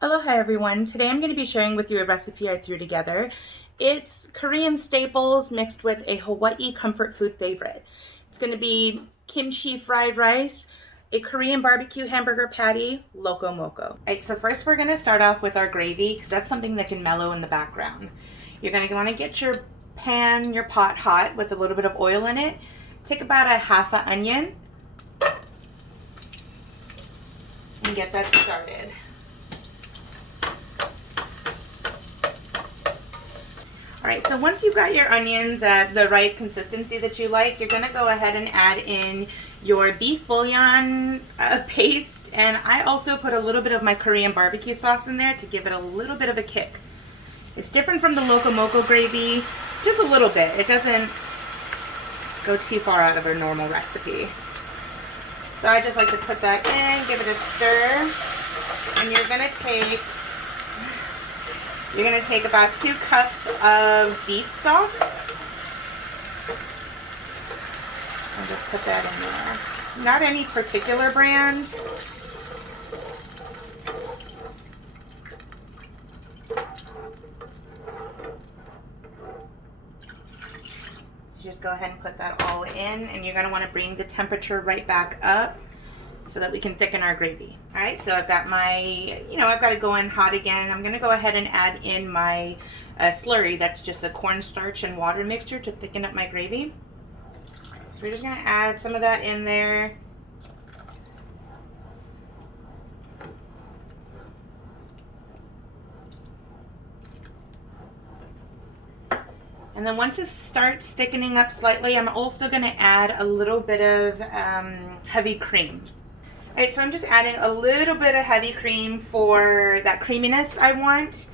Aloha everyone. Today I'm going to be sharing with you a recipe I threw together. It's Korean staples mixed with a Hawaii comfort food favorite. It's going to be kimchi fried rice, a Korean barbecue hamburger patty, Loco Moco. All right, so first we're going to start off with our gravy because that's something that can mellow in the background. You're going to want to get your pan, your pot hot with a little bit of oil in it. Take about a half an onion and get that started. Alright, so once you've got your onions at the right consistency that you like, you're going to go ahead and add in your beef bouillon paste, and I also put a little bit of my Korean barbecue sauce in there to give it a little bit of a kick. It's different from the Loco Moco gravy, just a little bit. It doesn't go too far out of our normal recipe. So I just like to put that in, give it a stir, and you're going to take about 2 cups of beef stock and just put that in there. Not any particular brand. So just go ahead and put that all in, and you're going to want to bring the temperature right back up so that we can thicken our gravy. All right, so I've got my, I've got it going hot again. I'm gonna go ahead and add in my slurry. That's just a cornstarch and water mixture to thicken up my gravy. So we're just gonna add some of that in there. And then once it starts thickening up slightly, I'm also gonna add a little bit of heavy cream. Alright, so I'm just adding a little bit of heavy cream for that creaminess I want.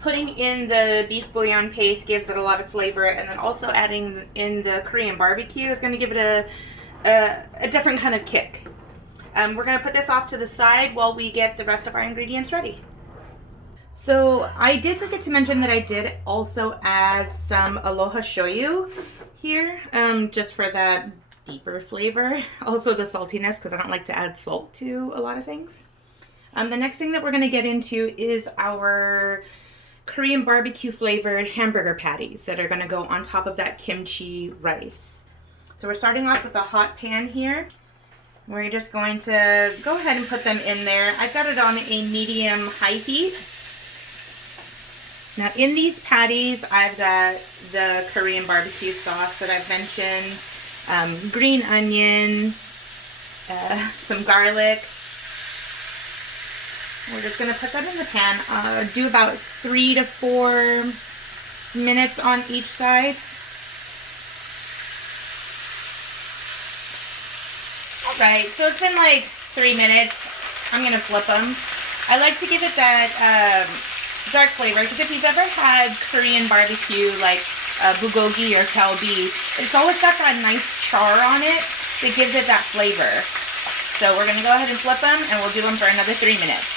Putting in the beef bouillon paste gives it a lot of flavor, and then also adding in the Korean barbecue is going to give it a different kind of kick. We're going to put this off to the side while we get the rest of our ingredients ready. So I did forget to mention that I did also add some aloha shoyu here, just for that deeper flavor. Also the saltiness, because I don't like to add salt to a lot of things. The next thing that we're going to get into is our Korean barbecue flavored hamburger patties that are going to go on top of that kimchi rice. So we're starting off with a hot pan here. We're just going to go ahead and put them in there. I've got it on a medium high heat. Now in these patties, I've got the Korean barbecue sauce that I've mentioned, green onion, some garlic. We're just going to put that in the pan. Do about 3 to 4 minutes on each side. Alright, so it's been like 3 minutes. I'm going to flip them. I like to give it that dark flavor, because if you've ever had Korean barbecue like bulgogi or kalbi, it's always got that nice char on it that gives it that flavor. So we're going to go ahead and flip them, and we'll do them for another 3 minutes.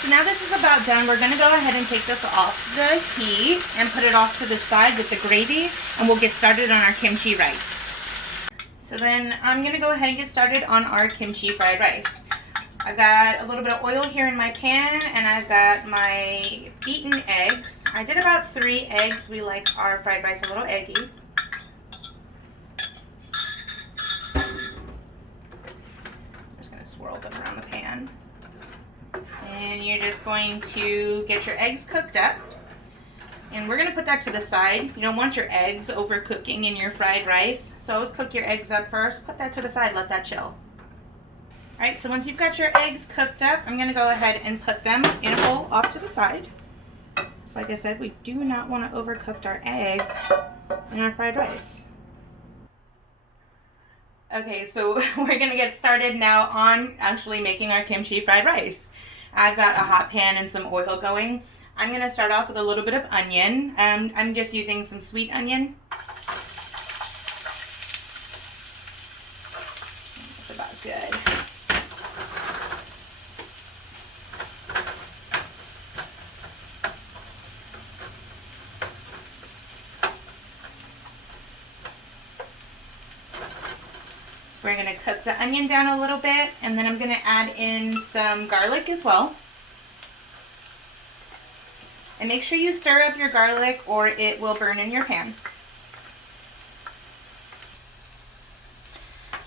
So now this is about done. We're going to go ahead and take this off the heat and put it off to the side with the gravy, and we'll get started on our kimchi rice. So then I'm going to go ahead and get started on our kimchi fried rice. I've got a little bit of oil here in my pan, and I've got my beaten eggs. I did about 3 eggs. We like our fried rice a little eggy. I'm just going to swirl them around the pan. And you're just going to get your eggs cooked up. And we're going to put that to the side. You don't want your eggs overcooking in your fried rice. So always cook your eggs up first. Put that to the side. Let that chill. Alright, so once you've got your eggs cooked up, I'm going to go ahead and put them in a bowl off to the side. So like I said, we do not want to overcook our eggs in our fried rice. Okay, so we're going to get started now on actually making our kimchi fried rice. I've got a hot pan and some oil going. I'm going to start off with a little bit of onion. I'm just using some sweet onion. That's about good. We're going to cook the onion down a little bit, and then I'm going to add in some garlic as well. And make sure you stir up your garlic or it will burn in your pan.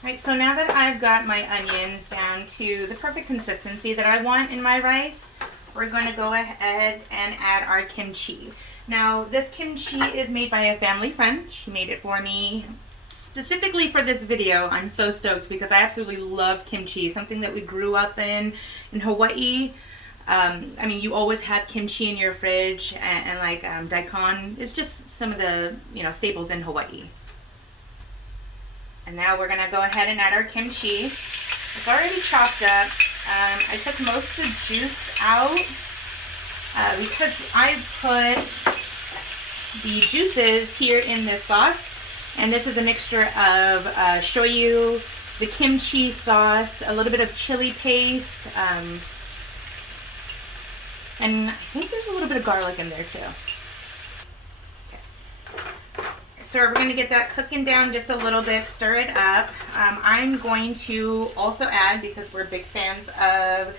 Alright, so now that I've got my onions down to the perfect consistency that I want in my rice, we're going to go ahead and add our kimchi. Now, this kimchi is made by a family friend. She made it for me specifically for this video. I'm so stoked because I absolutely love kimchi, something that we grew up in Hawaii. I mean, you always have kimchi in your fridge, and like daikon is just some of the, you know, staples in Hawaii. And now we're gonna go ahead and add our kimchi. It's already chopped up. I took most of the juice out because I put the juices here in this sauce, and this is a mixture of shoyu, the kimchi sauce, a little bit of chili paste. And I think there's a little bit of garlic in there too. Okay. So we're going to get that cooking down just a little bit, stir it up. I'm going to also add, because we're big fans of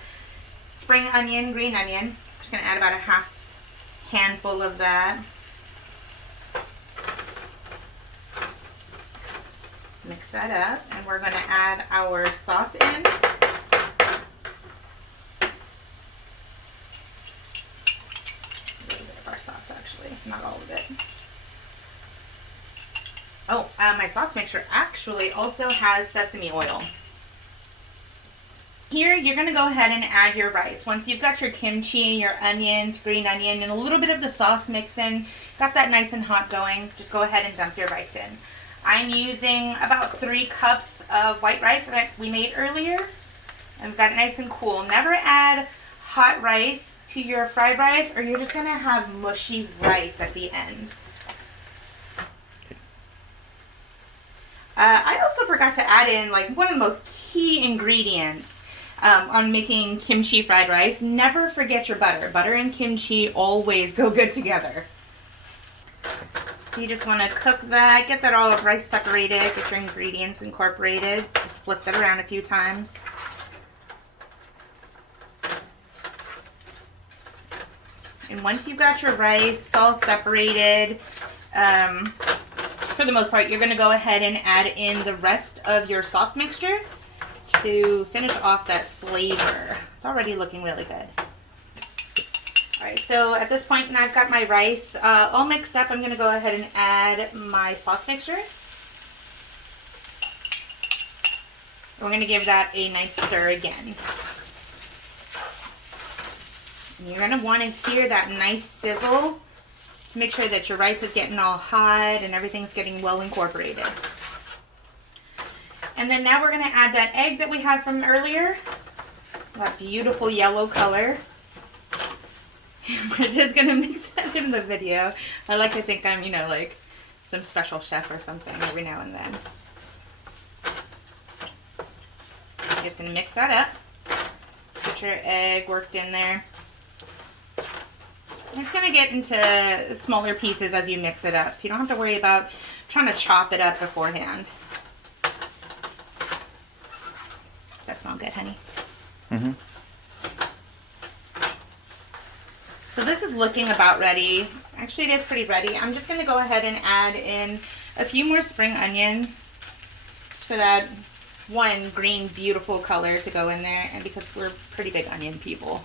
spring onion, green onion, I'm just going to add about a half handful of that. Mix that up, and we're going to add our sauce in. Sauce, actually, not all of it. Oh, my sauce mixture actually also has sesame oil. Here, you're going to go ahead and add your rice. Once you've got your kimchi, your onions, green onion, and a little bit of the sauce mix in, got that nice and hot going, just go ahead and dump your rice in. I'm using about 3 cups of white rice that we made earlier. I've got it nice and cool. Never add hot rice to your fried rice, or you're just gonna have mushy rice at the end. I also forgot to add in like one of the most key ingredients on making kimchi fried rice. Never forget your butter. Butter and kimchi always go good together. So you just want to cook that, get that all of rice separated, get your ingredients incorporated. Just flip that around a few times. And once you've got your rice all separated, for the most part, you're going to go ahead and add in the rest of your sauce mixture to finish off that flavor. It's already looking really good. Alright, so at this point, now I've got my rice all mixed up. I'm going to go ahead and add my sauce mixture. We're going to give that a nice stir again. You're going to want to hear that nice sizzle to make sure that your rice is getting all hot and everything's getting well incorporated. And then now we're going to add that egg that we had from earlier. That beautiful yellow color. We're just going to mix that in the video. I like to think I'm, you know, like some special chef or something every now and then. I'm just going to mix that up. Get your egg worked in there. It's going to get into smaller pieces as you mix it up, so you don't have to worry about trying to chop it up beforehand. Does that smell good, honey? Mm-hmm. So this is looking about ready. Actually, it is pretty ready. I'm just going to go ahead and add in a few more spring onion for that one green beautiful color to go in there, and because we're pretty big onion people.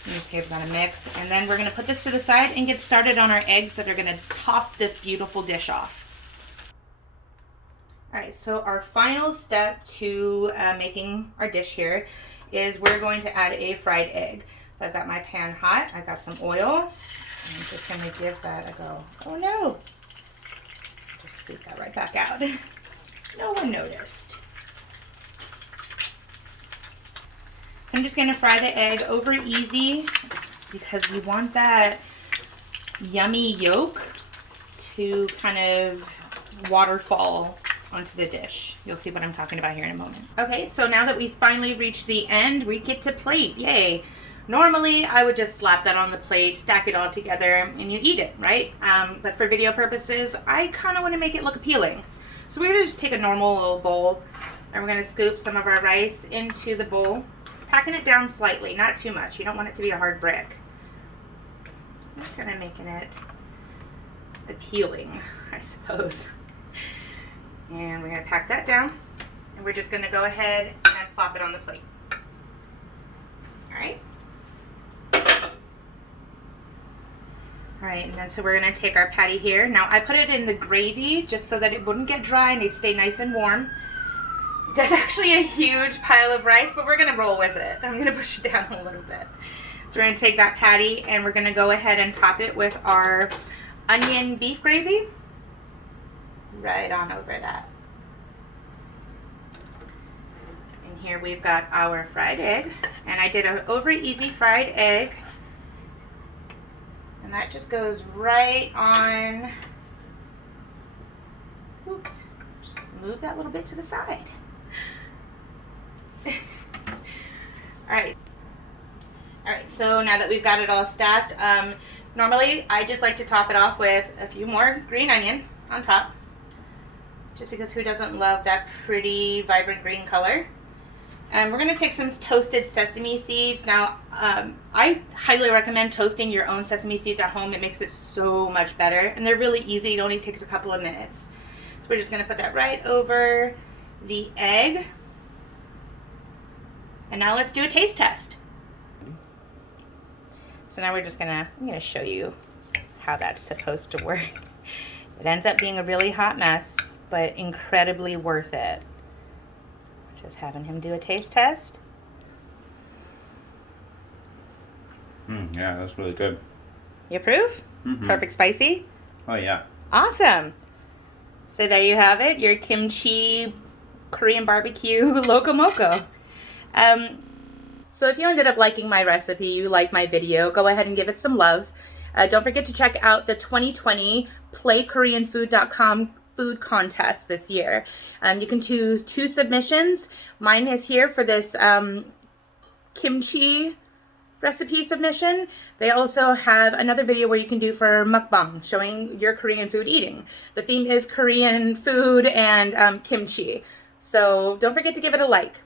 So just give that a mix, and then we're going to put this to the side and get started on our eggs that are going to top this beautiful dish off. Alright, so our final step to making our dish here is we're going to add a fried egg. So I've got my pan hot, I've got some oil, and I'm just going to give that a go. Oh no! Just scoop that right back out. No one noticed. So I'm just going to fry the egg over easy because you want that yummy yolk to kind of waterfall onto the dish. You'll see what I'm talking about here in a moment. Okay, so now that we've finally reached the end, we get to plate. Yay! Normally, I would just slap that on the plate, stack it all together, and you eat it, right? But for video purposes, I kind of want to make it look appealing. So we're gonna just take a normal little bowl and we're gonna scoop some of our rice into the bowl, packing it down slightly, not too much. You don't want it to be a hard brick. I'm just kind of making it appealing, I suppose. And we're gonna pack that down and we're just gonna go ahead and plop it on the plate. All right. All right, and then so we're gonna take our patty here. Now I put it in the gravy just so that it wouldn't get dry and it'd stay nice and warm. That's actually a huge pile of rice, but we're gonna roll with it. I'm gonna push it down a little bit. So we're gonna take that patty and we're gonna go ahead and top it with our onion beef gravy. Right on over that. And here we've got our fried egg. And I did an over easy fried egg. And that just goes right on. Oops. Just move that little bit to the side. Alright. Alright, so now that we've got it all stacked, normally I just like to top it off with a few more green onion on top. Just because who doesn't love that pretty vibrant green color? And we're going to take some toasted sesame seeds. Now, I highly recommend toasting your own sesame seeds at home. It makes it so much better. And they're really easy. It only takes a couple of minutes. So we're just going to put that right over the egg. And now let's do a taste test. So now we're just I'm going to show you how that's supposed to work. It ends up being a really hot mess, but incredibly worth it. Just having him do a taste test. Yeah, that's really good. You approve? Perfect spicy? Oh, yeah. Awesome. So there you have it, your kimchi Korean barbecue Loco Moco. So if you ended up liking my recipe, you like my video, go ahead and give it some love. Don't forget to check out the 2020 playkoreanfood.com food contest this year. You can choose 2 submissions. Mine is here for this kimchi recipe submission. They also have another video where you can do for mukbang, showing your Korean food eating. The theme is Korean food and kimchi. So don't forget to give it a like.